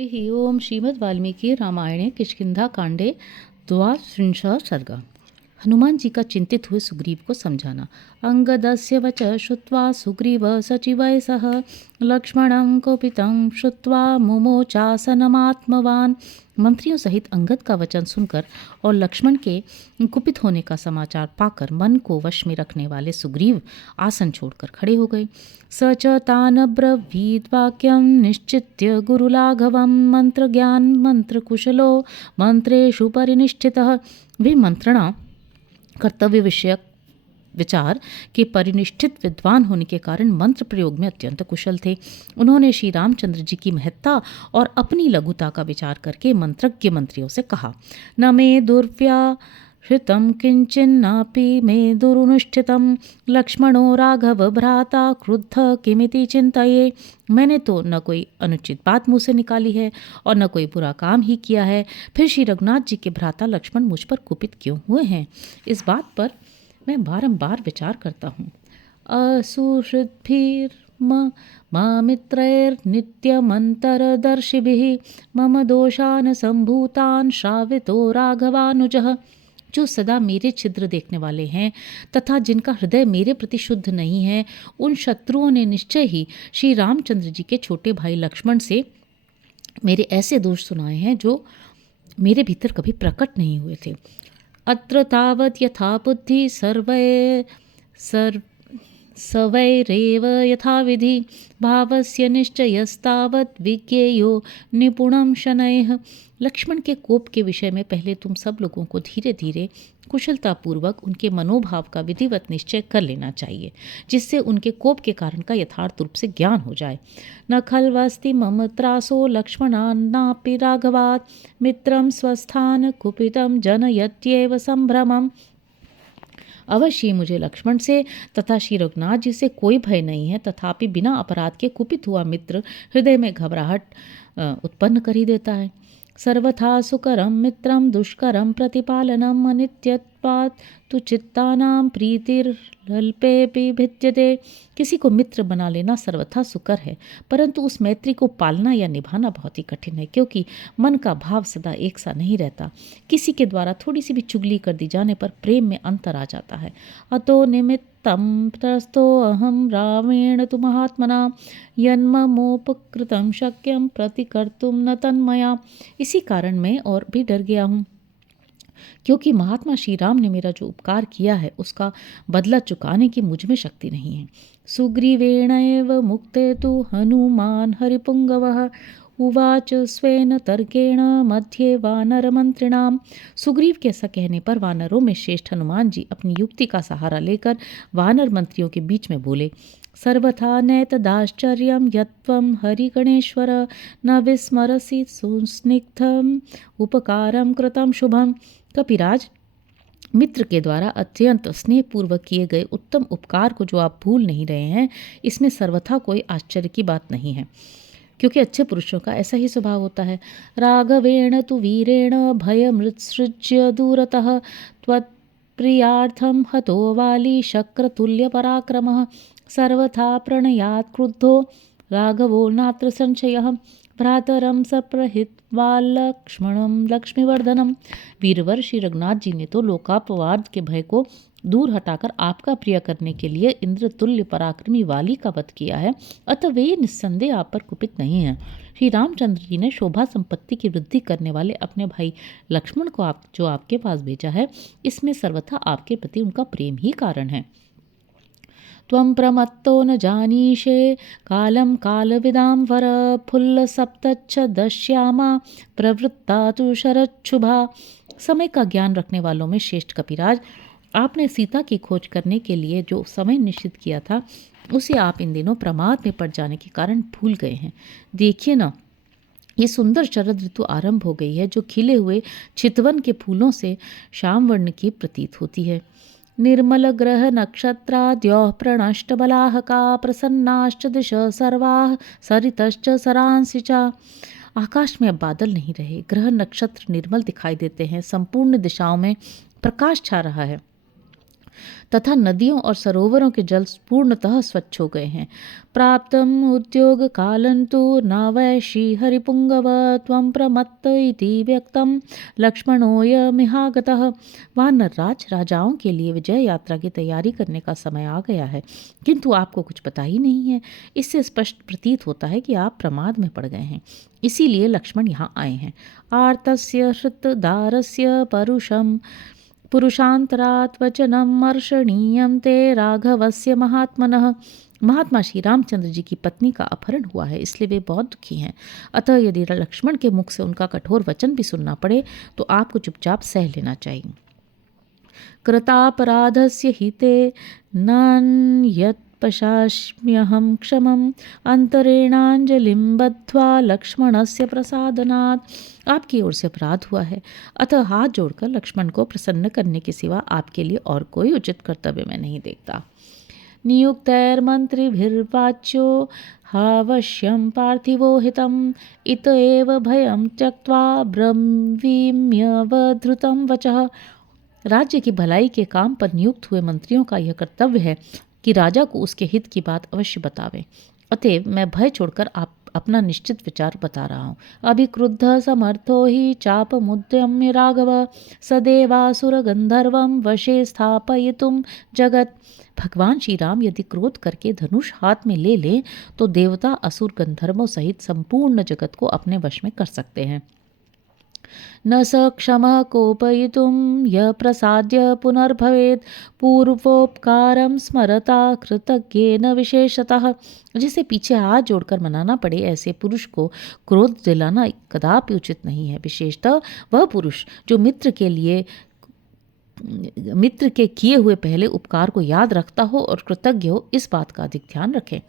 हरिः ओं श्रीमद् रामायणे किष्किंधा कांडे द्वात्रिंशः सर्ग। हनुमान जी का चिंतित हुए सुग्रीव को समझाना। अंगदस्य वच श्रुत्वा सुग्रीव सचिवै सह लक्ष्मणं कोपितं श्रुत्वा मुमोचासनमात्मवान्। मंत्रियों सहित अंगद का वचन सुनकर और लक्ष्मण के कुपित होने का समाचार पाकर मन को वश में रखने वाले सुग्रीव आसन छोड़कर खड़े हो गए। स च तानब्रवीद्वाक्यं निश्चित्य गुरुलाघवं मंत्रज्ञान मंत्रकुशलो मंत्रेषु परिनिष्ठितः। वे मंत्रणा कर्तव्य विषयक विचार के परिनिष्ठित विद्वान होने के कारण मंत्र प्रयोग में अत्यंत कुशल थे। उन्होंने श्री रामचंद्र जी की महत्ता और अपनी लघुता का विचार करके मंत्रज्ञ मंत्रियों से कहा, न मे दुर्व्याहृतं किंचिन्नापि मे दुरुनुष्ठितं लक्ष्मणो राघव भ्राता क्रुद्ध किमिति चिंतये। मैंने तो न कोई अनुचित बात मुँह से निकाली है और न कोई बुरा काम ही किया है, फिर श्री रघुनाथ जी के भ्राता लक्ष्मण मुझ पर कुपित क्यों हुए हैं? इस बात पर मैं बारंबार विचार करता हूँ। मामित्रैर्नित्यमन्तरदर्शिभिः मम दोषान् सम्भूतान् श्रावितो राघवानुजः। जो सदा मेरे छिद्र देखने वाले हैं तथा जिनका हृदय मेरे प्रति शुद्ध नहीं है, उन शत्रुओं ने निश्चय ही श्री रामचंद्र जी के छोटे भाई लक्ष्मण से मेरे ऐसे दोष सुनाए हैं जो मेरे भीतर कभी प्रकट नहीं हुए थे। अत्र तावत् यथा बुद्धि सवैरेव यथाविधि भावस्य निश्चयस्तावत् विज्ञेयो निपुणं शनैः। लक्ष्मण के कोप के विषय में पहले तुम सब लोगों को धीरे धीरे कुशलतापूर्वक उनके मनोभाव का विधिवत निश्चय कर लेना चाहिए, जिससे उनके कोप के कारण का यथार्थ रूप से ज्ञान हो जाए। न खल्वस्ति मम त्रासो लक्ष्मणान्नापि राघवात् मित्रं स्वस्थान कुपितं जनयत्येव संभ्रमम्। अवश्य ही मुझे लक्ष्मण से तथा श्री रघुनाथ जी से कोई भय नहीं है, तथापि बिना अपराध के कुपित हुआ मित्र हृदय में घबराहट उत्पन्न कर ही देता है। सर्वथा सुकरम मित्रम दुष्करम प्रतिपालनम अनित्यत्वात् तु चित्तानां प्रीतिर्ल्पेपि भिद्यते। किसी को मित्र बना लेना सर्वथा सुकर है, परंतु उस मैत्री को पालना या निभाना बहुत ही कठिन है, क्योंकि मन का भाव सदा एक सा नहीं रहता। किसी के द्वारा थोड़ी सी भी चुगली कर दी जाने पर प्रेम में अंतर आ जाता है। अतो निमित्तं त्रस्तो अहम रामेण तु महात्मना यन्ममोपकृतं शक्यं प्रतिकर्तुं न तन्मया। इसी कारण मैं और भी डर गया हूँ, क्योंकि महात्मा श्री राम ने मेरा जो उपकार किया है उसका बदला चुकाने की मुझ में शक्ति नहीं है। सुग्रीवेणैव मुक्ते तु हनुमान हरिपुंगवः उवाच स्वेन तर्केण मध्ये वानरमंत्रिणाम। सुग्रीव के ऐसा कहने पर वानरों में श्रेष्ठ हनुमान जी अपनी युक्ति का सहारा लेकर वानर मंत्रियों के बीच में बोले, सर्वथा नैतदाश्चर्यं यत्त्वं हरिगणेश्वर न विस्मरसि सुस्निग्धम् उपकारं कृतं शुभम। कपिराज, मित्र के द्वारा अत्यंत स्नेहपूर्वक किए गए उत्तम उपकार को जो आप भूल नहीं रहे हैं, इसमें सर्वथा कोई आश्चर्य की बात नहीं है, क्योंकि अच्छे पुरुषों का ऐसा ही स्वभाव होता है। राघवेण तु वीरेण भयमृत्सृज्य दूरतः त्वत्प्रियार्थं हतो वाली शक्रतुल्य पराक्रमः सर्वथा प्रणयात् क्रुद्धो राघवो नात्र संशयः भ्रातरम सप्रहित्वा लक्ष्मणं लक्ष्मीवर्धनम। वीरवर श्री रघुनाथ जी ने तो लोकापवाद के भय को दूर हटाकर आपका प्रिय करने के लिए इंद्रतुल्य पराक्रमी वाली का वध किया है, अतः वे निस्संदेह आप पर कुपित नहीं हैं। श्री रामचंद्र जी ने शोभा संपत्ति की वृद्धि करने वाले अपने भाई लक्ष्मण को जो आपके पास भेजा है, इसमें सर्वथा आपके प्रति उनका प्रेम ही कारण है। त्वं प्रमत्तो न जानीषे कालं कालविदां वर फुल्लसप्तच्छ दश्यामा प्रवृत्ता तु शरच्छुभा। समय का ज्ञान रखने वालों में श्रेष्ठ कपिराज, आपने सीता की खोज करने के लिए जो समय निश्चित किया था उसे आप इन दिनों प्रमाद में पड़ जाने के कारण भूल गए हैं। देखिए ना, ये सुंदर शरद ऋतु आरंभ हो गई है, जो खिले हुए चितवन के फूलों से श्याम वर्ण की प्रतीत होती है। निर्मल ग्रह नक्षत्राद्योः प्रणष्ट बलाहका प्रसन्नाश्च दिश सर्वाः सरितश्च सरांसि च। आकाश में अब बादल नहीं रहे, ग्रह नक्षत्र निर्मल दिखाई देते हैं, संपूर्ण दिशाओं में प्रकाश छा रहा है। तथा नदियों और सरोवरों के जल पूर्णतः स्वच्छ हो गए हैं। प्राप्तम उद्योग कालंतु नावैषी हरिपुंगव त्वं प्रमत्त इति व्यक्तम लक्ष्मणोऽयमिहागतः। वानरराज, राजाओं के लिए विजय यात्रा की तैयारी करने का समय आ गया है, किंतु आपको कुछ पता ही नहीं है। इससे स्पष्ट प्रतीत होता है कि आप प्रमाद में पड़ गए हैं, इसीलिए लक्ष्मण यहाँ आए हैं। आर्तस्य हृतदारस्य परुषम पुरुषांतरात् वचनम अर्षणीयम ते राघवस्य महात्मनः। महात्मा श्री रामचंद्र जी की पत्नी का अपहरण हुआ है, इसलिए वे बहुत दुखी हैं। अतः यदि लक्ष्मण के मुख से उनका कठोर वचन भी सुनना पड़े तो आपको चुपचाप सह लेना चाहिए। कृतापराधस्य हिते नान्यत् पशास्म्यहं क्षमं अंतरेणांजलिं बद्ध्वा लक्ष्मणस्य प्रसादनात्। आपकी ओर से अपराध हुआ है, अतः हाथ जोड़कर लक्ष्मण को प्रसन्न करने के सिवा आपके लिए और कोई उचित कर्तव्य मैं नहीं देखता। नियुक्तैर्मन्त्रिभिर्वाच्यो हावश्यं पार्थिवो हितम् इत एव भयं त्यक्त्वा ब्रवीम्यवधृतं वचः। राज्य की भलाई के काम पर नियुक्त हुए मंत्रियों का यह कर्तव्य है कि राजा को उसके हित की बात अवश्य बतावें। अतएव मैं भय छोड़कर आप अपना निश्चित विचार बता रहा हूँ। अभिक्रुद्ध समर्थो ही चाप मुद्यम्य राघव सदेवासुर गंधर्वम वशे स्थापयितुम जगत। भगवान श्री राम यदि क्रोध करके धनुष हाथ में ले लें तो देवता असुर गंधर्वों सहित संपूर्ण जगत को अपने वश में कर सकते हैं। न स क्षमः कोपयितुं यः प्रसाद्य पुनर्भवेत् पूर्वोपकारं स्मरता कृतज्ञेन विशेषतः। जिसे पीछे हाथ जोड़कर मनाना पड़े, ऐसे पुरुष को क्रोध दिलाना कदापि उचित नहीं है। विशेषतः वह पुरुष जो मित्र के किए हुए पहले उपकार को याद रखता हो और कृतज्ञ हो, इस बात का अधिक ध्यान रखें।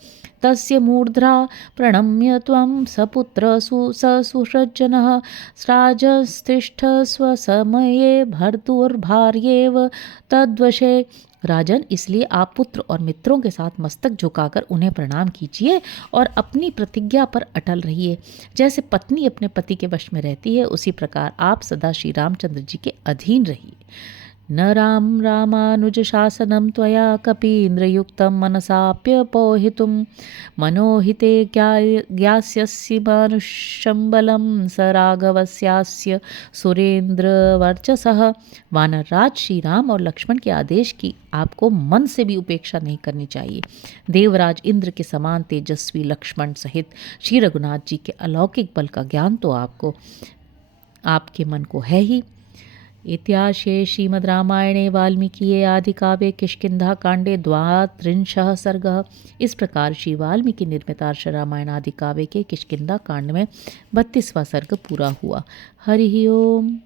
तस्य मूर्ध्रा प्रणम्य त्वं सपुत्र सुसृजनः राजस्तिष्ठ स्वसमये भर्तुर्भार्येव तद्वशे। राजन, इसलिए आप पुत्र और मित्रों के साथ मस्तक झुकाकर उन्हें प्रणाम कीजिए और अपनी प्रतिज्ञा पर अटल रहिए। जैसे पत्नी अपने पति के वश में रहती है, उसी प्रकार आप सदा श्री रामचंद्र जी के अधीन रहिए। न राम रामानुज शासनम त्वया कपीन्द्रयुक्तं मनसाप्यपोहितुं मनोहिते ज्ञास्यसि मानुषं बलं स राघवस्यास्य सुरेंद्रवर्चसः। वानरराज, श्री राम और लक्ष्मण के आदेश की आपको मन से भी उपेक्षा नहीं करनी चाहिए। देवराज इंद्र के समान तेजस्वी लक्ष्मण सहित श्री रघुनाथ जी के अलौकिक बल का ज्ञान तो आपके मन को है ही। इत्याशे श्रीमद् रामायणे वाल्मीकिये आदिकाव्ये किष्किन्धाकाण्डे 32 सर्गः। इस प्रकार श्री वाल्मीकि निर्मितार्ष रामायण आदिकाव्य के किष्किन्धा कांड में 32वां सर्ग पूरा हुआ। हरि ओम।